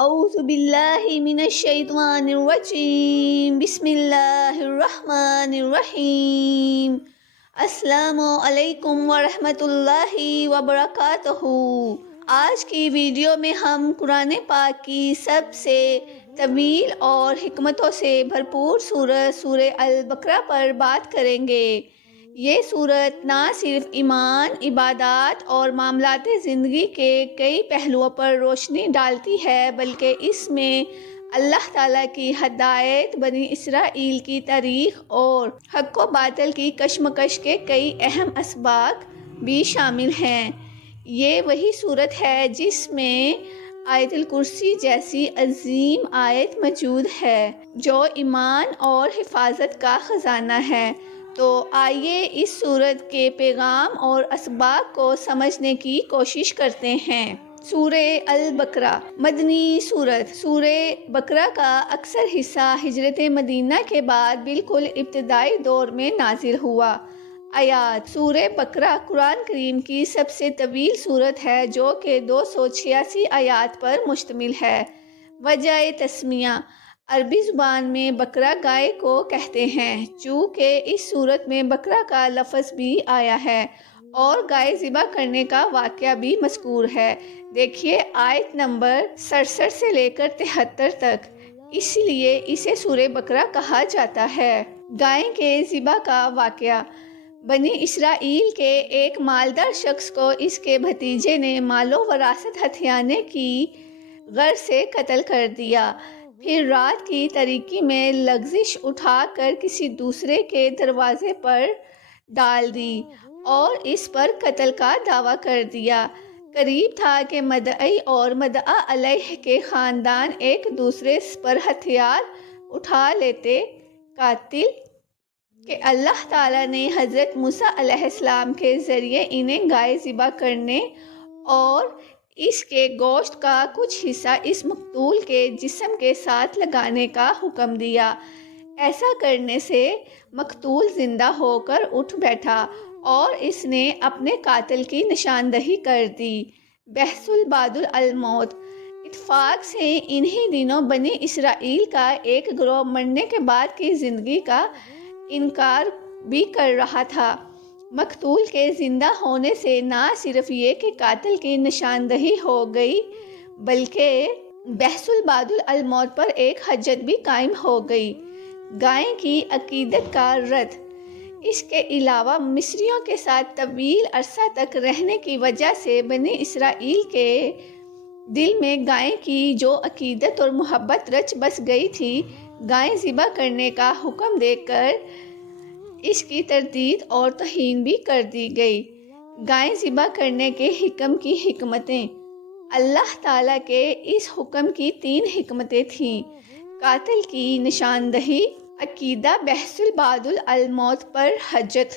اعوذ باللہ من الشیطان الرجیم بسم اللہ الرحمن الرحیم السلام علیکم ورحمۃ اللہ وبرکاتہ۔ آج کی ویڈیو میں ہم قرآن پاک کی سب سے طویل اور حکمتوں سے بھرپور سورہ البقرہ پر بات کریں گے۔ یہ سورت نہ صرف ایمان، عبادات اور معاملات زندگی کے کئی پہلوؤں پر روشنی ڈالتی ہے، بلکہ اس میں اللہ تعالیٰ کی ہدایت، بنی اسرائیل کی تاریخ اور حق و باطل کی کشمکش کے کئی اہم اسباق بھی شامل ہیں۔ یہ وہی سورت ہے جس میں آیت الکرسی جیسی عظیم آیت موجود ہے جو ایمان اور حفاظت کا خزانہ ہے۔ تو آئیے اس سورت کے پیغام اور اسباق کو سمجھنے کی کوشش کرتے ہیں۔ سورہ البقرہ مدنی سورت۔ سورہ بقرہ کا اکثر حصہ ہجرت مدینہ کے بعد بالکل ابتدائی دور میں نازل ہوا۔ آیات۔ سورہ بقرہ قرآن کریم کی سب سے طویل سورت ہے جو کہ 286 آیات پر مشتمل ہے۔ وجہ تسمیہ۔ عربی زبان میں بقرہ گائے کو کہتے ہیں، چونکہ اس سورت میں بقرہ کا لفظ بھی آیا ہے اور گائے ذبح کرنے کا واقعہ بھی مذکور ہے۔ دیکھیے آیت نمبر 67 سے لے کر 73 تک۔ اس لیے اسے سورہ بقرہ کہا جاتا ہے۔ گائے کے ذبح کا واقعہ۔ بنی اسرائیل کے ایک مالدار شخص کو اس کے بھتیجے نے مال و وراثت ہتھیانے کی غرض سے قتل کر دیا، پھر رات کی تاریکی میں لغزش اٹھا کر کسی دوسرے کے دروازے پر ڈال دی اور اس پر قتل کا دعویٰ کر دیا۔ قریب تھا کہ مدعی اور مدعا علیہ کے خاندان ایک دوسرے پر ہتھیار اٹھا لیتے۔ قاتل کہ اللہ تعالیٰ نے حضرت موسیٰ علیہ السلام کے ذریعے انہیں گائے ذبح کرنے اور اس کے گوشت کا کچھ حصہ اس مقتول کے جسم کے ساتھ لگانے کا حکم دیا۔ ایسا کرنے سے مقتول زندہ ہو کر اٹھ بیٹھا اور اس نے اپنے قاتل کی نشاندہی کر دی۔ بحث بعد الموت۔ اتفاق سے انہی دنوں بنی اسرائیل کا ایک گروہ مرنے کے بعد کی زندگی کا انکار بھی کر رہا تھا۔ مقتول کے زندہ ہونے سے نہ صرف یہ کہ قاتل کی نشاندہی ہو گئی بلکہ بحث بعد الموت پر ایک حجت بھی قائم ہو گئی۔ گائے کی عقیدت کا رد۔ اس کے علاوہ مصریوں کے ساتھ طویل عرصہ تک رہنے کی وجہ سے بنی اسرائیل کے دل میں گائے کی جو عقیدت اور محبت رچ بس گئی تھی، گائے ذبح کرنے کا حکم دے کر اس کی تردید اور توہین بھی کر دی گئی۔ گائے ذبح کرنے کے حکم کی حکمتیں۔ اللہ تعالیٰ کے اس حکم کی 3 حکمتیں تھیں: قاتل کی نشاندہی، عقیدہ بحث بعد الموت پر حجت،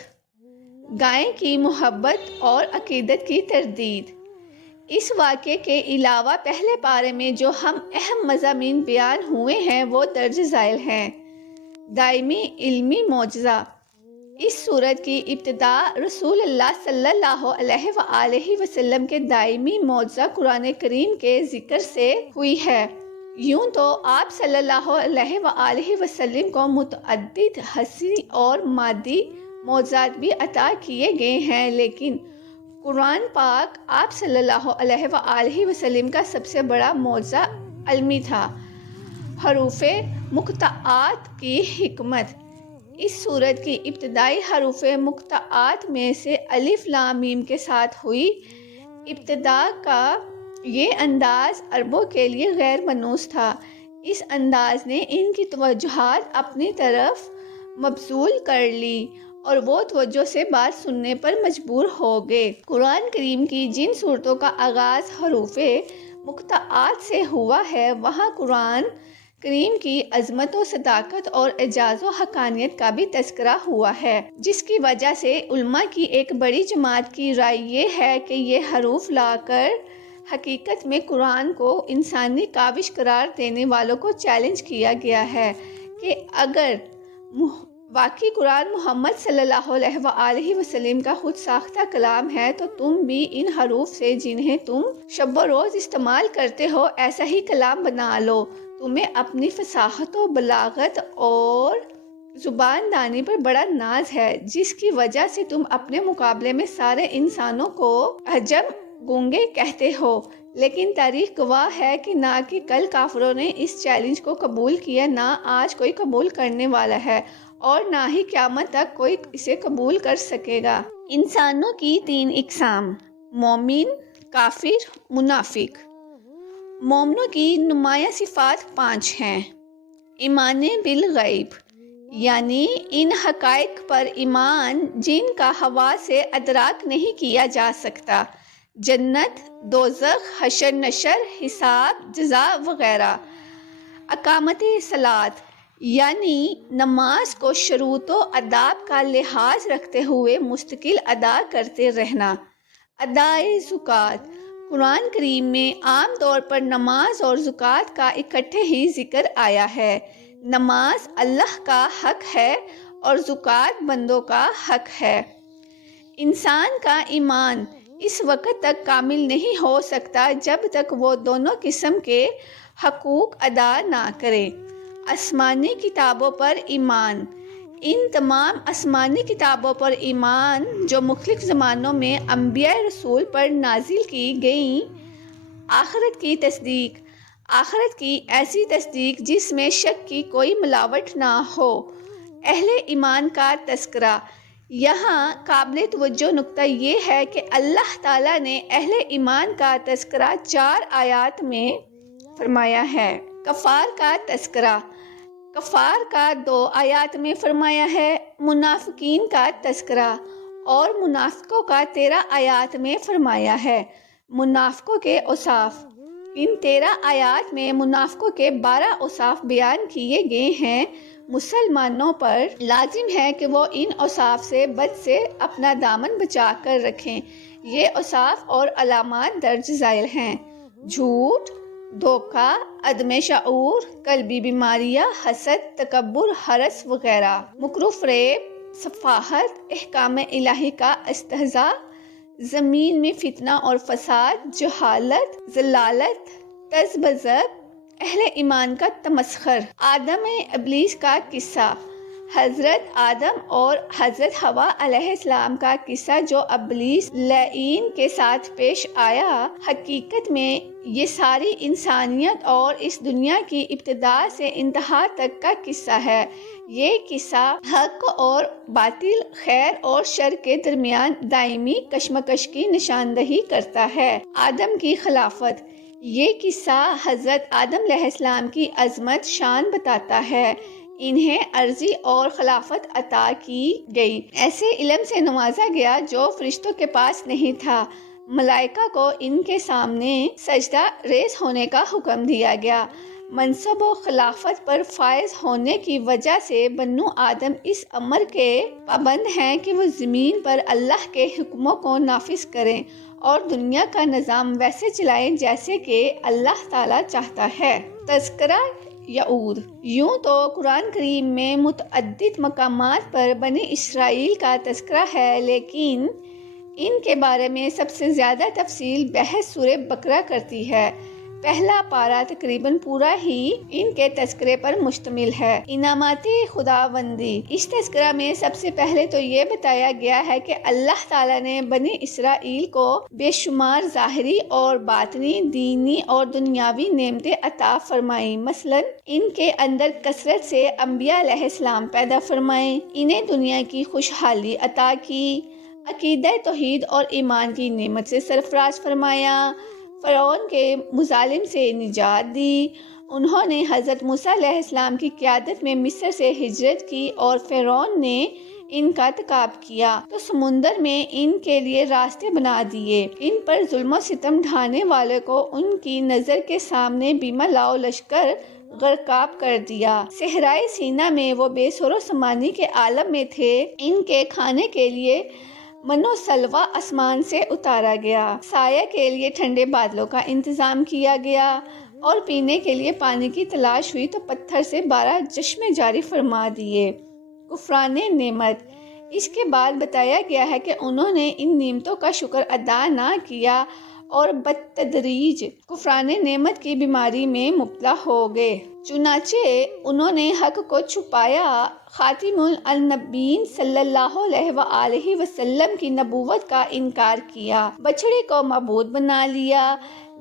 گائے کی محبت اور عقیدت کی تردید۔ اس واقعے کے علاوہ پہلے پارے میں جو اہم مضامین بیان ہوئے ہیں وہ درج ذیل ہیں۔ دائمی علمی معجزہ۔ اس سورت کی ابتدا رسول اللہ صلی اللہ علیہ وآلہ وسلم کے دائمی معجزہ قرآن کریم کے ذکر سے ہوئی ہے۔ یوں تو آپ صلی اللہ علیہ وآلہ وسلم کو متعدد حسی اور مادی معجزات بھی عطا کیے گئے ہیں، لیکن قرآن پاک آپ صلی اللہ علیہ وآلہ وسلم کا سب سے بڑا معجزہ علمی تھا۔ حروف مقطعات کی حکمت۔ اس سورت کی ابتدائی حروف مقطعات میں سے الف لام میم کے ساتھ ہوئی۔ ابتدا کا یہ انداز عربوں کے لیے غیر مانوس تھا۔ اس انداز نے ان کی توجہات اپنی طرف مبذول کر لی اور وہ توجہ سے بات سننے پر مجبور ہو گئے۔ قرآن کریم کی جن سورتوں کا آغاز حروف مقطعات سے ہوا ہے، وہاں قرآن کریم کی عظمت و صداقت اور اعجاز و حقانیت کا بھی تذکرہ ہوا ہے، جس کی وجہ سے علماء کی ایک بڑی جماعت کی رائے یہ ہے کہ یہ حروف لا کر حقیقت میں قرآن کو انسانی کاوش قرار دینے والوں کو چیلنج کیا گیا ہے کہ اگر واقعی قرآن محمد صلی اللہ علیہ وآلہ وسلم کا خود ساختہ کلام ہے، تو تم بھی ان حروف سے جنہیں تم شب و روز استعمال کرتے ہو ایسا ہی کلام بنا لو۔ تمہیں اپنی فصاحت و بلاغت اور زبان دانی پر بڑا ناز ہے، جس کی وجہ سے تم اپنے مقابلے میں سارے انسانوں کو عجم گونگے کہتے ہو، لیکن تاریخ گواہ ہے کہ نہ کہ کل کافروں نے اس چیلنج کو قبول کیا، نہ آج کوئی قبول کرنے والا ہے، اور نہ ہی قیامت تک کوئی اسے قبول کر سکے گا۔ انسانوں کی 3 اقسام: مومن، کافر، منافق۔ مومنوں کی نمایاں صفات 5 ہیں۔ ایمان بالغیب، یعنی ان حقائق پر ایمان جن کا حواس سے ادراک نہیں کیا جا سکتا، جنت، دوزخ، حشر نشر، حساب، جزا وغیرہ۔ اقامت صلاۃ، یعنی نماز کو شروط و آداب کا لحاظ رکھتے ہوئے مستقل ادا کرتے رہنا۔ ادائے زکوٰۃ، قرآن کریم میں عام طور پر نماز اور زکوٰۃ کا اکٹھے ہی ذکر آیا ہے۔ نماز اللہ کا حق ہے اور زکوٰۃ بندوں کا حق ہے۔ انسان کا ایمان اس وقت تک کامل نہیں ہو سکتا جب تک وہ دونوں قسم کے حقوق ادا نہ کرے۔ آسمانی کتابوں پر ایمان، ان تمام آسمانی کتابوں پر ایمان جو مختلف زمانوں میں انبیاء رسول پر نازل کی گئیں۔ آخرت کی تصدیق، آخرت کی ایسی تصدیق جس میں شک کی کوئی ملاوٹ نہ ہو۔ اہل ایمان کا تذکرہ، یہاں قابل توجہ نکتہ یہ ہے کہ اللہ تعالیٰ نے اہل ایمان کا تذکرہ 4 آیات میں فرمایا ہے۔ کفار کا تذکرہ، کفار کا 2 آیات میں فرمایا ہے۔ منافقین کا تذکرہ اور منافقوں کا 13 آیات میں فرمایا ہے۔ منافقوں کے اوصاف، ان 13 آیات میں منافقوں کے 12 اوصاف بیان کیے گئے ہیں۔ مسلمانوں پر لازم ہے کہ وہ ان اوصاف سے بد سے اپنا دامن بچا کر رکھیں۔ یہ اوصاف اور علامات درج ذیل ہیں: جھوٹ، دھوکہ، عدم شعور، قلبی بیماریاں، حسد، تکبر، حرص وغیرہ، مکر و فریب، سفاہت، احکام الہی کا استہزاء، زمین میں فتنہ اور فساد، جہالت، ضلالت، تذبذب، اہل ایمان کا تمسخر۔ آدم ابلیس کا قصہ، حضرت آدم اور حضرت حوا علیہ السلام کا قصہ جو ابلیس لعین کے ساتھ پیش آیا، حقیقت میں یہ ساری انسانیت اور اس دنیا کی ابتدا سے انتہا تک کا قصہ ہے۔ یہ قصہ حق اور باطل، خیر اور شر کے درمیان دائمی کشمکش کی نشاندہی کرتا ہے۔ آدم کی خلافت، یہ قصہ حضرت آدم علیہ السلام کی عظمت شان بتاتا ہے۔ انہیں عرضی اور خلافت عطا کی گئی، ایسے علم سے نوازا گیا جو فرشتوں کے پاس نہیں تھا۔ ملائکہ کو ان کے سامنے سجدہ ریز ہونے کا حکم دیا گیا۔ منصب و خلافت پر فائز ہونے کی وجہ سے بنو آدم اس امر کے پابند ہیں کہ وہ زمین پر اللہ کے حکموں کو نافذ کریں اور دنیا کا نظام ویسے چلائیں جیسے کہ اللہ تعالیٰ چاہتا ہے۔ تذکرہ یعود، یوں تو قرآن کریم میں متعدد مقامات پر بنی اسرائیل کا تذکرہ ہے، لیکن ان کے بارے میں سب سے زیادہ تفصیل بحث سورہ بقرہ کرتی ہے۔ پہلا پارہ تقریباً پورا ہی ان کے تذکرے پر مشتمل ہے۔ انعامات خداوندی، اس تذکرہ میں سب سے پہلے تو یہ بتایا گیا ہے کہ اللہ تعالیٰ نے بنی اسرائیل کو بے شمار ظاہری اور باطنی، دینی اور دنیاوی نعمتیں عطا فرمائیں۔ مثلا ان کے اندر کثرت سے انبیاء علیہ السلام پیدا فرمائے، انہیں دنیا کی خوشحالی عطا کی، عقیدہ توحید اور ایمان کی نعمت سے سرفراز فرمایا، فرعون کے مظالم سے نجات دی۔ انہوں نے حضرت موسیٰ علیہ السلام کی قیادت میں مصر سے ہجرت کی اور فرعون نے ان کا عقاب کیا تو سمندر میں ان کے لیے راستے بنا دیے۔ ان پر ظلم و ستم ڈھانے والے کو ان کی نظر کے سامنے بیمہ لاؤ لشکر غرقاب کر دیا۔ صحرائے سینا میں وہ بے سر و سامانی کے عالم میں تھے۔ ان کے کھانے کے لیے من و سلوہ آسمان سے اتارا گیا، سایہ کے لیے ٹھنڈے بادلوں کا انتظام کیا گیا اور پینے کے لیے پانی کی تلاش ہوئی تو پتھر سے 12 چشمے جاری فرما دیے۔ کفران نعمت۔ اس کے بعد بتایا گیا ہے کہ انہوں نے ان نعمتوں کا شکر ادا نہ کیا اور بتدریج کفران نعمت کی بیماری میں مبتلا ہو گئے۔ چنانچہ انہوں نے حق کو چھپایا، خاتم النبیین صلی اللہ علیہ وآلہ وسلم کی نبوت کا انکار کیا، بچڑے کو معبود بنا لیا،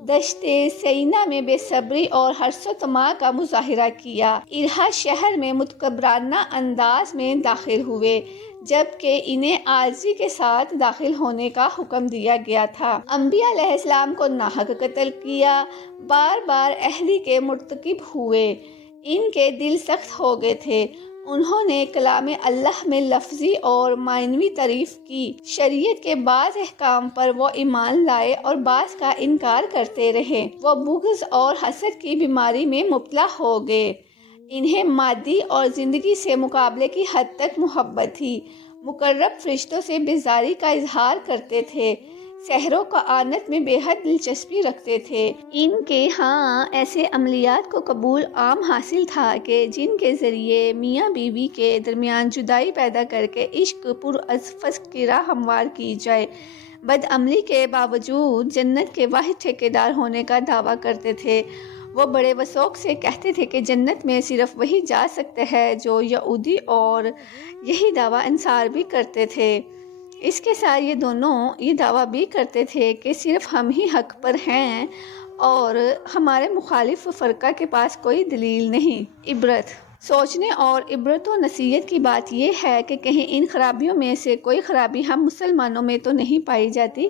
دشت سینا میں بے صبری اور حرص و طمع کا مظاہرہ کیا، ارہا شہر میں متکبرانہ انداز میں داخل ہوئے جبکہ انہیں عاجزی کے ساتھ داخل ہونے کا حکم دیا گیا تھا، انبیاء علیہ السلام کو ناحق قتل کیا، بار بار اہلی کے مرتکب ہوئے، ان کے دل سخت ہو گئے تھے، انہوں نے کلام اللہ میں لفظی اور معنوی تعریف کی، شریعت کے بعض احکام پر وہ ایمان لائے اور بعض کا انکار کرتے رہے، وہ بغض اور حسد کی بیماری میں مبتلا ہو گئے، انہیں مادی اور زندگی سے مقابلے کی حد تک محبت تھی، مقرب فرشتوں سے بیزاری کا اظہار کرتے تھے، سحروں کا آنت میں بے حد دلچسپی رکھتے تھے، ان کے ہاں ایسے عملیات کو قبول عام حاصل تھا کہ جن کے ذریعے میاں بیوی کے درمیان جدائی پیدا کر کے عشق پر از فسق کی راہ ہموار کی جائے، بدعملی کے باوجود جنت کے واحد ٹھیکیدار ہونے کا دعویٰ کرتے تھے، وہ بڑے وثوق سے کہتے تھے کہ جنت میں صرف وہی جا سکتے ہیں جو یہودی، اور یہی دعویٰ انصار بھی کرتے تھے، اس کے ساتھ یہ دونوں یہ دعویٰ بھی کرتے تھے کہ صرف ہم ہی حق پر ہیں اور ہمارے مخالف فرقہ کے پاس کوئی دلیل نہیں۔ عبرت سوچنے اور عبرت و نصیحت کی بات یہ ہے کہ کہیں ان خرابیوں میں سے کوئی خرابی ہم مسلمانوں میں تو نہیں پائی جاتی۔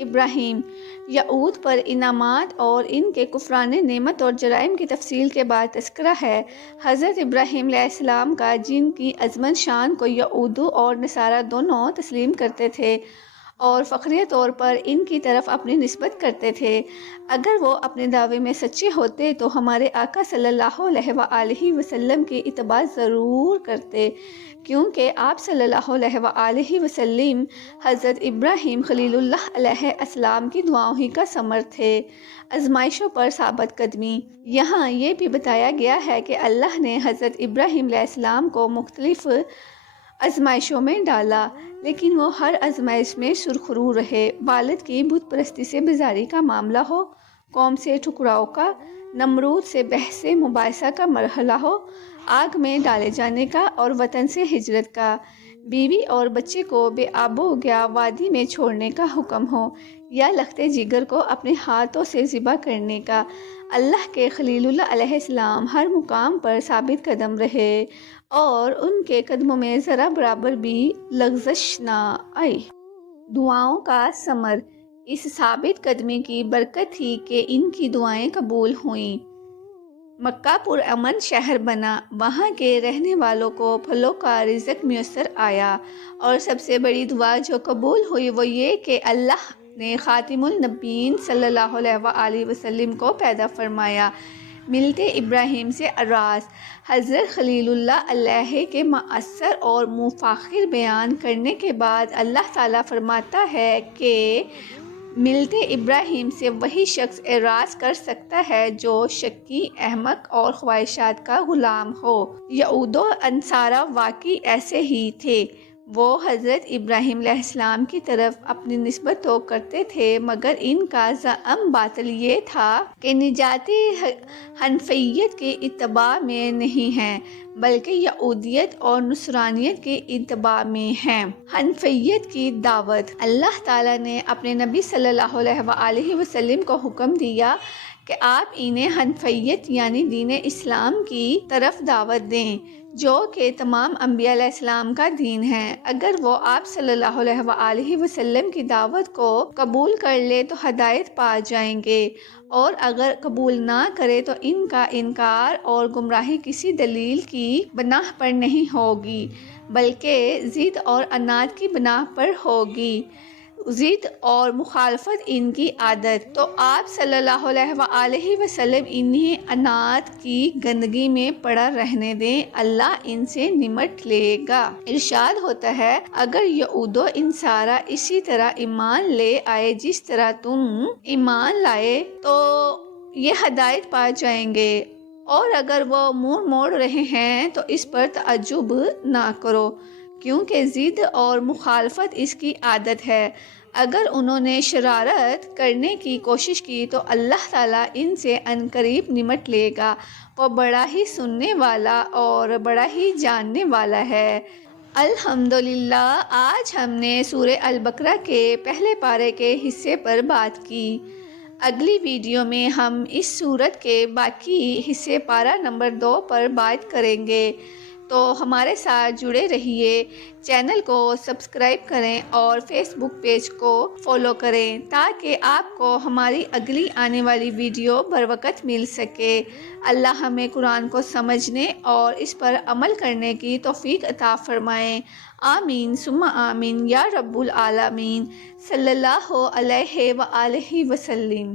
ابراہیم یعود پر انعامات اور ان کے کفران نعمت اور جرائم کی تفصیل کے بعد تذکرہ ہے۔ حضرت ابراہیم علیہ السلام کا جن کی عظمت شان کو یعود اور نصارہ دونوں تسلیم کرتے تھے اور فخریہ طور پر ان کی طرف اپنی نسبت کرتے تھے، اگر وہ اپنے دعوے میں سچے ہوتے تو ہمارے آقا صلی اللہ علیہ وآلہ وسلم کی اتباع ضرور کرتے، کیونکہ آپ صلی اللہ علیہ وآلہ وسلم حضرت ابراہیم خلیل اللہ علیہ السلام کی دعاؤں ہی کا ثمر تھے۔ آزمائشوں پر ثابت قدمی۔ یہاں یہ بھی بتایا گیا ہے کہ اللہ نے حضرت ابراہیم علیہ السلام کو مختلف آزمائشوں میں ڈالا، لیکن وہ ہر آزمائش میں سرخرو رہے، والد کی بت پرستی سے بیزاری کا معاملہ ہو، قوم سے ٹکراؤ کا، نمرود سے بحث مباحثہ کا مرحلہ ہو، آگ میں ڈالے جانے کا اور وطن سے ہجرت کا، بیوی اور بچے کو بے آب و گیا وادی میں چھوڑنے کا حکم ہو، یا لختے جگر کو اپنے ہاتھوں سے ذبح کرنے کا، اللہ کے خلیل اللہ علیہ السلام ہر مقام پر ثابت قدم رہے اور ان کے قدموں میں ذرا برابر بھی لغزش نہ آئی۔ دعاؤں کا ثمر۔ اس ثابت قدمی کی برکت تھی کہ ان کی دعائیں قبول ہوئیں، مکہ پرامن شہر بنا، وہاں کے رہنے والوں کو پھلوں کا رزق میسر آیا، اور سب سے بڑی دعا جو قبول ہوئی وہ یہ کہ اللہ نے خاتم النبیین صلی اللہ علیہ وآلہ وسلم کو پیدا فرمایا۔ ملتے ابراہیم سے آراز۔ حضرت خلیل اللہ علیہ کے مؤثر اور مفاخر بیان کرنے کے بعد اللہ تعالیٰ فرماتا ہے کہ ملتے ابراہیم سے وہی شخص اعراض کر سکتا ہے جو شکی، احمق اور خواہشات کا غلام ہو۔ یعود و انصارہ واقعی ایسے ہی تھے، وہ حضرت ابراہیم علیہ السلام کی طرف اپنی نسبت تو کرتے تھے، مگر ان کا زعم باطل یہ تھا کہ نجات حنفیت کی اتباع میں نہیں ہیں بلکہ یہودیت اور نصرانیت کی اتباع میں ہیں۔ حنفیت کی دعوت۔ اللہ تعالیٰ نے اپنے نبی صلی اللہ علیہ وآلہ وسلم کو حکم دیا کہ آپ انہیں حنفیت یعنی دین اسلام کی طرف دعوت دیں، جو کہ تمام انبیاء علیہ السلام کا دین ہے۔ اگر وہ آپ صلی اللہ علیہ وآلہ وسلم کی دعوت کو قبول کر لے تو ہدایت پا جائیں گے، اور اگر قبول نہ کرے تو ان کا انکار اور گمراہی کسی دلیل کی بنا پر نہیں ہوگی بلکہ ضد اور عناد کی بنا پر ہوگی۔ ضد اور مخالفت ان کی عادت، تو آپ صلی اللہ علیہ وآلہ وسلم انہیں عناد کی گندگی میں پڑا رہنے دیں، اللہ ان سے نمٹ لے گا۔ ارشاد ہوتا ہے اگر یہود و انصارہ اسی طرح ایمان لے آئے جس طرح تم ایمان لائے تو یہ ہدایت پا جائیں گے، اور اگر وہ منہ موڑ رہے ہیں تو اس پر تعجب نہ کرو، کیونکہ ضد اور مخالفت اس کی عادت ہے۔ اگر انہوں نے شرارت کرنے کی کوشش کی تو اللہ تعالیٰ ان سے عنقریب نمٹ لے گا۔ وہ بڑا ہی سننے والا اور بڑا ہی جاننے والا ہے۔ الحمدللہ، آج ہم نے سورہ البقرہ کے پہلے پارے کے حصے پر بات کی۔ اگلی ویڈیو میں ہم اس سورت کے باقی حصے پارہ نمبر 2 پر بات کریں گے، تو ہمارے ساتھ جڑے رہیے۔ چینل کو سبسکرائب کریں اور فیس بک پیج کو فالو کریں تاکہ آپ کو ہماری اگلی آنے والی ویڈیو بروقت مل سکے۔ اللہ ہمیں قرآن کو سمجھنے اور اس پر عمل کرنے کی توفیق عطا فرمائے۔ آمین ثم آمین یا رب العالمین۔ صلی اللہ علیہ وآلہ وسلم۔